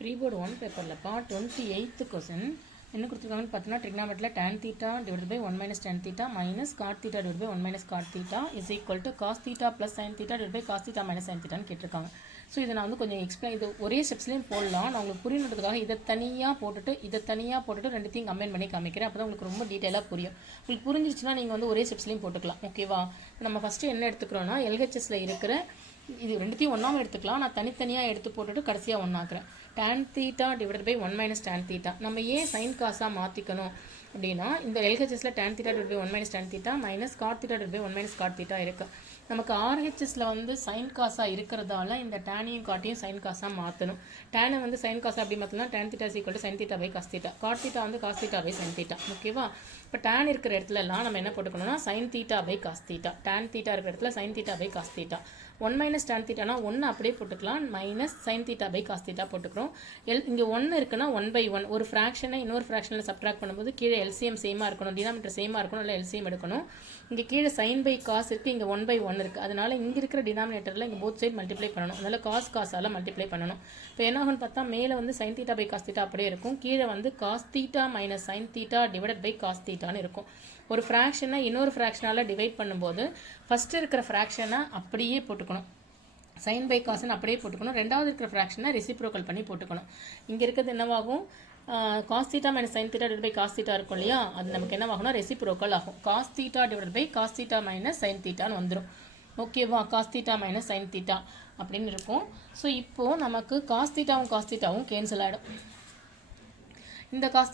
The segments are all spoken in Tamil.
ப்ரீபோர்டு 1 பேப்பரில் பார்ட் 28th கொஸ்டின் என்ன கொடுத்துருக்காங்கன்னு பார்த்தோன்னா ட்ரிக்னாமெட்ரியில் tan theta divided by 1 minus tan theta minus cot theta divided by 1 minus cot theta is equal to cos theta plus sin theta divided by cos theta minus sin theta கேட்டிருக்காங்க. ஸோ இதை நான் வந்து கொஞ்சம் எக்ஸ்பிளைன் இது ஒரே ஸ்டெப்ஸ்லேயும் போடலாம். நான் உங்களுக்கு புரியணுன்றதுக்காக இதை தனியாக போட்டுட்டு ரெண்டுத்தையும் கம்பைன் பண்ணி காமிக்கிறேன். அப்போ தான் உங்களுக்கு ரொம்ப டீட்டெயிலாக புரியும். உங்களுக்கு புரிஞ்சிச்சுன்னா நீங்கள் வந்து ஒரே ஸ்டெப்ஸ்லேயும் போட்டுக்கலாம். ஓகேவா? நம்ம ஃபஸ்ட்டு என்ன எடுத்துக்கிறோன்னா எல்ஹெச்எஸில் இருக்கிற இது ரெண்டுத்தையும் ஒன்றாமல் எடுத்துக்கலாம். நான் தனித்தனியாக எடுத்து போட்டுட்டு கடைசியாக ஒன்றாக்குறேன். tan theta divided by 1 minus tan theta நம்ம ஏன் sin காசாக மாற்றிக்கணும் அப்படின்னா இந்த எல்ஹெச்எஸில் tan theta divided by 1 minus tan theta minus cot theta divided by 1 minus cot theta இருக்குது. நமக்கு ஆர்ஹெச்எஸில் வந்து சைன் காசாக இருக்கிறதால இந்த டேனையும் காட்டையும் சைன் காசாக மாற்றணும். டேனை வந்து சைன் காசாக அப்படி மாற்றலாம். tan theta is equal to sin theta by cos theta. cot theta வந்து cos theta by sin theta. ஓகேவா? இப்போ tan இருக்கிற இடத்துலலாம் நம்ம என்ன போட்டுக்கணும்னா sin theta by cos theta. tan theta இருக்கிற இடத்துல sin theta by cos theta. 1 minus tan theta 1 அப்படியே போட்டுக்கலாம். Minus sin theta by cos theta போட்டுக்கிறோம். இங்கே 1 இருக்குன்னா 1/1 ஒரு ஃப்ராக்ஷனை இன்னொரு ஃப்ராக்ஷனில் சப்ட்ராக்ட் பண்ணும்போது கீழே எல்சிஎம் சேமாக இருக்கணும், டினாமினேட்டர் சேமாக இருக்கணும், இல்லை எல்சிஎம் எடுக்கணும். இங்கே கீழே sin by cos இருக்குது, இங்கே 1/1 இருக்குது. அதனால இங்கே இருக்கிற டினாமினேட்டரில் இங்கே போத் சைட் மல்டிப்ளை பண்ணணும். அதனால் காசால் மல்டிப்ளை பண்ணணும். இப்போ என்ன ஆகும்னு பார்த்தா மேலே வந்து sin theta by cos theta அப்படியே இருக்கும். கீழே வந்து cos theta minus sin theta divided by cos thetaன்னு இருக்கும். ஒரு ஃப்ராக்ஷனை இன்னொரு ஃப்ராக்ஷனால் டிவைட் பண்ணும்போது ஃபஸ்ட்டு இருக்கிற ஃப்ராக்ஷனை அப்படியே போட்டுக்கணும். sin by cosன்னு அப்படியே போட்டுக்கணும். ரெண்டாவது இருக்கிற ஃப்ராக்ஷனை ரெசிப்ரோக்கல் பண்ணி போட்டுக்கணும். இங்கே இருக்கிறது என்னவாகும்? cos theta minus sin theta divided by cos theta இருக்கும் இல்லையா? அது நமக்கு என்னவாகும்னா ரெசிப்ரோக்கல் ஆகும். cos theta divided by cos theta minus sin thetaன்னு வந்துடும். ஓகேவா? cos theta minus sin theta அப்படின்னு இருக்கும். ஸோ இப்போது நமக்கு cos thetaவும் கேன்சல் ஆகிடும். இந்த cos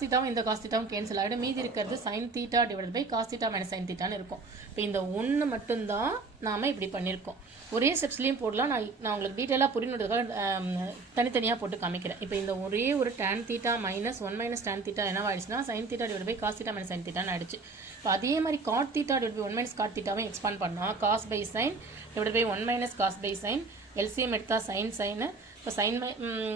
thetaவும் கேன்சல் ஆகிடும். மீதி இருக்கிறது sin theta divided by cos theta minus sin thetaன்னு இருக்கும். இப்போ இந்த ஒன்று மட்டும்தான் நாம் இப்படி பண்ணியிருக்கோம். ஒரே ஸ்டெப்ஸ்லேயும் போடலாம். நான் உங்களுக்கு டீட்டெயிலாக புரியணுன்றதுக்காக தனித்தனியாக போட்டு காமிக்கிறேன். இப்போ இந்த ஒரே ஒரு tan theta minus 1 minus tan theta என்னவாயிடுச்சுன்னா sin theta divided by cos theta minus sin thetaன்னு ஆயிடுச்சு. இப்போ அதே மாதிரி cot theta divided by 1 minus cot thetaவையும் expand பண்ணால் cos by sin divided by 1 minus cos by sin LCM எடுத்தால் sin இப்போ sin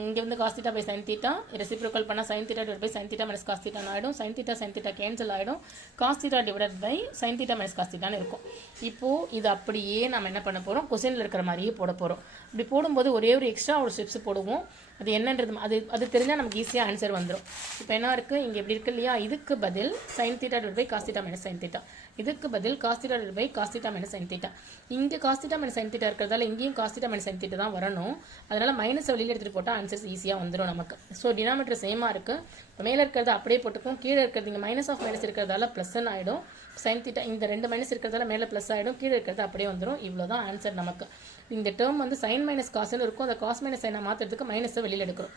இங்கே வந்து cos theta by sin theta reciprocal பண்ணால் sin theta divided by sin theta minus cos theta ஆகிடும். sin theta கேன்சல் ஆகிடும். cos theta divided by sin theta minus cos thetaன்னு இருக்கும். இப்போது இது அப்படியே நம்ம என்ன பண்ண போகிறோம்? கொஸ்டினில் இருக்கிற மாதிரியே போட போகிறோம். இப்படி போடும்போது ஒரே ஒரு எக்ஸ்ட்ரா ஒரு ஸ்டெப்ஸ் போடுவோம். அது என்னன்றது அது தெரிஞ்சால் நமக்கு ஈஸியாக ஆன்சர் வந்துடும். இப்போ என்ன இருக்குது? இங்கே எப்படி இருக்குது இல்லையா? இதுக்கு பதில் sin theta divided by cos theta minus sin theta. இதுக்கு பதில் cos theta divided by cos theta minus sin theta. இங்கே cos theta minus sin theta இருக்கிறதால இங்கேயும் cos theta minus sin theta தான் வரணும். அதனால் மைனஸ் வெளியில் எடுத்துகிட்டு போட்டால் ஆன்சர்ஸ் ஈஸியாக வந்துடும் நமக்கு. ஸோ டினாமினேட்டர் சேமாக இருக்குது. மேலே இருக்கிறது அப்படியே போட்டுக்கும். கீழே இருக்கிறது இங்கே மைனஸ் ஆஃப் மைனஸ் இருக்கிறதால ப்ளஸ்ன்னு ஆகிடும். sin theta இந்த ரெண்டு மைனஸ் இருக்கிறதால மேலே ப்ளஸ் ஆகிடும். கீழே இருக்கிறது அப்படியே வந்துடும். இவ்வளோ தான் ஆன்சர் நமக்கு. இந்த டேர்ம் வந்து sin மைனஸ் காசுன்னு இருக்கும். அதை காஸ் மைனஸ் சைனை மாற்றுறதுக்கு மைனஸை வெளியில் எடுக்கிறோம்.